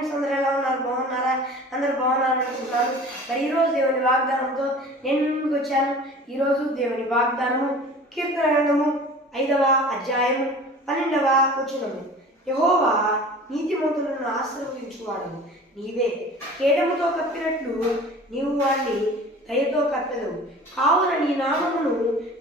Friends, అందరూ ఎలా ఉన్నారు? బాగున్నారా? అందరూ బాగున్నారని అనుకుంటున్నాను. మరి ఈరోజు దేవుని వాగ్దానంతో నేను ముందుకు వచ్చాను. ఈరోజు దేవుని వాగ్దానము కీర్తన గ్రంథము 5వ అధ్యాయము 12వ వచనము. యెహోవా నీతిమంతులను ఆశీర్వదించువాడు నీవే, కేడముతో కప్పినట్లు నీవు వారిని దయతో కప్పెదవు. కావున నీ నామమును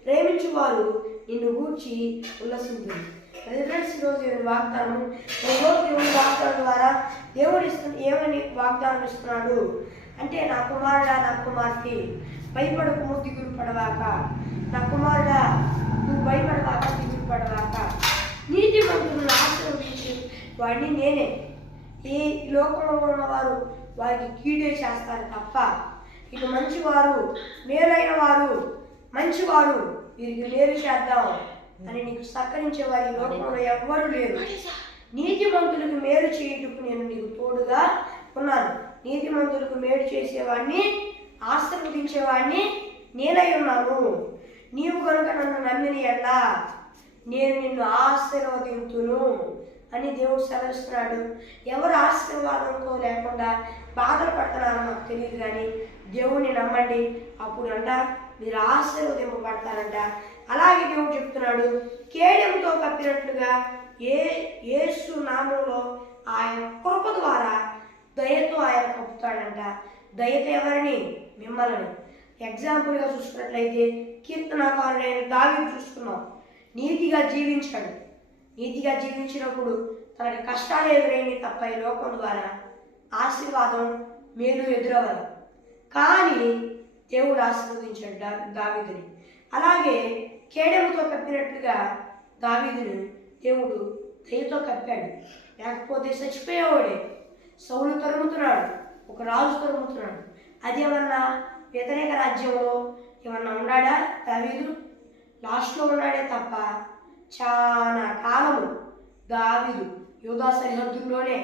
ప్రేమించువారు నిన్ను గూర్చి ఉల్లసించును. ఫ్రెండ్స్, ఈరోజు దేవుని వాగ్దానము. ఈరోజు దేవుని వాగ్దానం ద్వారా దేవుడు ఏమని వాగ్దానం ఇస్తున్నాడు అంటే, నా కుమారుడా, నా కుమార్తె, భయపడకము, దిగులు పడవాక. నా కుమారుడా, నువ్వు భయపడవాక, దిగులు పడవాక. నీతిమంతులను ఆశీర్వదించి వాడిని నేనే. ఈ లోకంలో ఉన్నవారు వారికి కీడే చేస్తారు తప్ప, ఇక మంచివారు, మేలైన వారు, మంచివారు, వీరికి మేలు చేద్దాం అని నీకు సహకరించే వారి లోకంలో ఎవ్వరూ లేరు. నీతిమంతులకు మేలు చేయుటకు నేను నీకు తోడుగా ఉన్నాను. నీతిమంతులకు మేలు చేసేవాడిని, ఆశీర్వదించేవాడిని నేనై ఉన్నాను. నీవు కనుక నన్ను నమ్మిన ఎడల నేను నిన్ను ఆశీర్వదింతును అని దేవుడు సెలవిస్తున్నాడు. ఎవరు ఆశీర్వాదంతో లేకుండా బాధలు పడుతున్నారో నాకు తెలియదు, కానీ దేవుణ్ణి నమ్మండి, అప్పుడు అంట మీరు ఆశీర్వదింపబడతారంట. అలాగే దేవుడు చెప్తున్నాడు, కేడెంతో కప్పినట్లుగా యేసు నామంలో ఆయన కృప ద్వారా దయతో ఆయన కప్పుతాడంట. దయతో ఎవరిని? మిమ్మల్ని. ఎగ్జాంపుల్గా చూసుకున్నట్లయితే కీర్తనాకారుడైన దావీదు చూసుకున్నాం. నీతిగా జీవించాడు. నీతిగా జీవించినప్పుడు తనకి కష్టాలు ఎదురైంది తప్ప ఈ లోకం ద్వారా ఆశీర్వాదం, మేలు ఎదురవ్వాలి. కానీ దేవుడు ఆశీర్వదించాడు దావీదుని. అలాగే కేడెముతో కప్పినట్లుగా దావీదుని దేవుడు దయతో కప్పాడు. లేకపోతే చచ్చిపోయేవాడే. సౌలు తరుముతున్నాడు, ఒక రాజు తరుముతున్నాడు. అదేమన్నా వ్యతిరేక రాజ్యంలో ఏమన్నా ఉన్నాడా దావీదు? లాస్ట్లో ఉన్నాడే తప్ప చాలా కాలము దావీదు యోధా సరిహద్దుల్లోనే,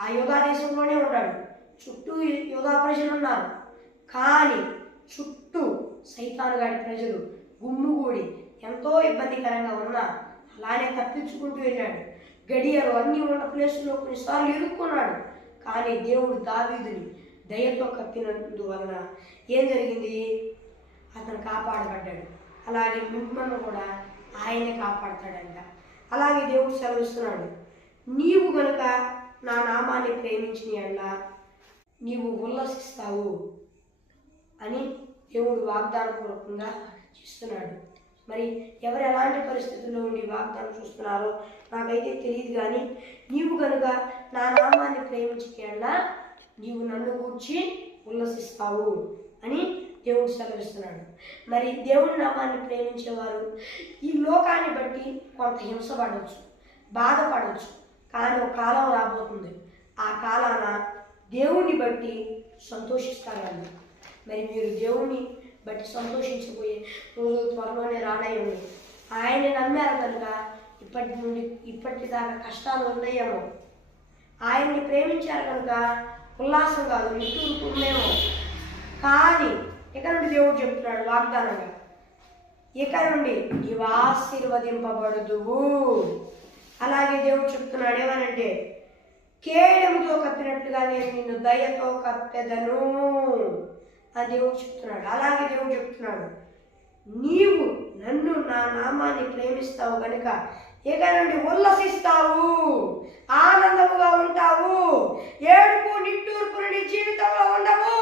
ఆ యోధా దేశంలోనే ఉన్నాడు. చుట్టూ యోధా ప్రజలు ఉన్నారు, కానీ చుట్టూ సైతాను గాడి ప్రజలు గుమ్ముగూడి ఎంతో ఇబ్బందికరంగా ఉన్నా అలానే తప్పించుకుంటూ వెళ్ళాడు. గడియలు అన్నీ ఉన్న ప్లేసుల్లో కొన్నిసార్లు ఇరుక్కున్నాడు. కానీ దేవుడు దావీదుని దయతో కప్పినందువలన ఏం జరిగింది? అతను కాపాడబడ్డాడు. అలాగే మిమ్మల్ని కూడా ఆయనే కాపాడతాడంట. అలాగే దేవుడు సెలవిస్తున్నాడు, నీవు గనుక నా నామాన్ని ప్రేమించిన యెడల నీవు ఉల్లసిస్తావు అని దేవుడు వాగ్దానపూర్వకంగా ఇస్తున్నాడు. మరి ఎవరు ఎలాంటి పరిస్థితుల్లో ఉండి వాగ్దానం చూస్తున్నారో నాకైతే తెలియదు, కానీ నీవు కనుక నా నామాన్ని ప్రేమించిన యెడల నీవు నన్ను గూర్చి ఉల్లసిస్తావు అని దేవుడు సెలవిస్తున్నాడు. మరి దేవుని నామాన్ని ప్రేమించేవారు ఈ లోకాన్ని బట్టి కొంత హింసపడవచ్చు, బాధపడవచ్చు, కానీ ఒక కాలం రాబోతుంది. ఆ కాలాన దేవుణ్ణి బట్టి సంతోషిస్తారండి. మరి మీరు దేవుణ్ణి బట్టి సంతోషించబోయే రోజు త్వరలోనే రానయ్యండి. ఆయన్ని నమ్మారు కనుక ఇప్పటిదాకా కష్టాలు ఉన్నాయేమో. ఆయన్ని ప్రేమించారు కనుక ఉల్లాసం కాదు, నిట్టూరుకునేమో. కానీ ఇక నుండి దేవుడు చెప్తున్నాడు వాగ్దానంగా, ఇక నుండి నీవు ఆశీర్వదింపబడుదువు. అలాగే దేవుడు చెప్తున్నాడు ఏమనంటే, కేడముతో కప్పినట్లుగా నేను నిన్ను దయతో కప్పెదను అని దేవుడు చెప్తున్నాడు. అలాగే దేవుడు చెప్తున్నాడు, నీవు నన్ను, నా నామాన్ని ప్రేమిస్తావు కనుక ఇక నుండి ఉల్లసిస్తావు, ఆనందముగా ఉంటావు. ఏడుపు, నిట్టూర్పు నీ జీవితంలో ఉండవు.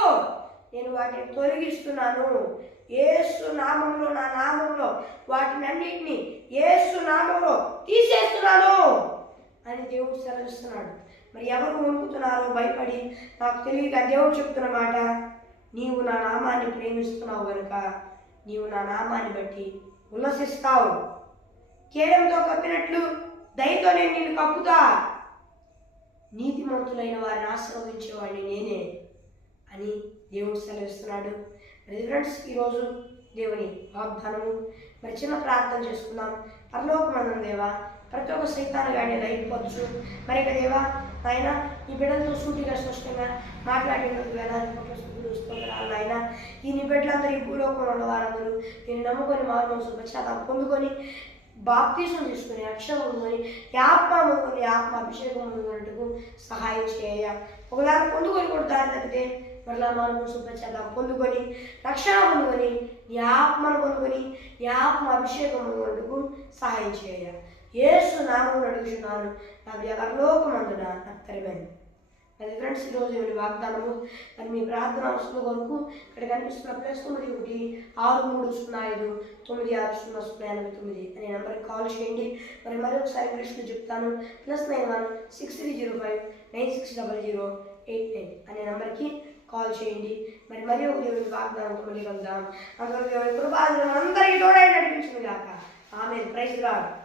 నేను వాటిని తొలగిస్తున్నాను. యేసు నామంలో, నా నామంలో వాటిని అన్నింటినీ యేసు నామంలో తీసేస్తున్నాను అని దేవుడు సెలవిస్తున్నాడు. మరి ఎవరు వణుకుతున్నారో భయపడి నాకు తెలియక దేవుడు చెప్తున్న మాట, నీవు నా నామాన్ని ప్రేమిస్తున్నావు కనుక నీవు నా నామాన్ని బట్టి ఉల్లసిస్తావు. కేడంతో కప్పినట్లు దయతో నేను నిన్ను కప్పుతా. నీతిమంతులైన వారిని ఆశీర్వదించేవాడిని నేనే అని దేవుడు సెలవిస్తున్నాడు. మరి ఫ్రెండ్స్, ఈరోజు దేవుని వాగ్దానము. మరి చిన్న ప్రార్థన చేసుకుందాం. పరలోకమందున దేవా, ప్రతి ఒక్క సైతాను కానీ లైపోవచ్చు. మరి ఇక దేవా ఆయన ఈ బిడ్డలతో సూటిగా స్పష్టంగా మాట్లాడేందుకు వేలాది స్తోత్రాలు ఆయన. ఈ నీ బిడ్డలందరూ ఈ భూలోకంలో ఉన్న వారందరూ నేను నమ్ముకొని మారు పశ్చాత్తాపం పొందుకొని బాప్తీసం తీసుకుని రక్షణ పొందుకొని ఆత్మ అభిషేకం పొందుకున్నట్టుకు సహాయం చేయ. ఒకవేళ పొందుకొని కూడా దారి తప్పితే మరలా మనం శుభ్రచేద్దాం, పొందుకొని రక్షణ పొందుకొని నీ ఆత్మను పొందుకొని నీ ఆత్మ అభిషేకం పొందుకున్నట్టుకు సహాయం చేయ. యేసు నామమున అడుగుచున్నాను నా పరలోకమందున నాకు తరిమైంది. అది ఫ్రెండ్స్, ఈరోజు ఏమి వాగ్దానము మరి మీ ప్రార్థన అవసరం కొరకు ఇక్కడ కనిపిస్తున్న +9160596009 అనే నెంబర్కి కాల్ చేయండి. మరి మరొకసారి ఇంగ్లీష్లో చెప్తాను, +9163096008 అనే నెంబర్కి కాల్ చేయండి. మరి ఒక దేవుని వాగ్దానంతో మళ్ళీ కలుద్దాం. అందరూ దేవుని కృప అందరికీ తోడై నడిపించును గాక. ఆమేన్. Praise lord.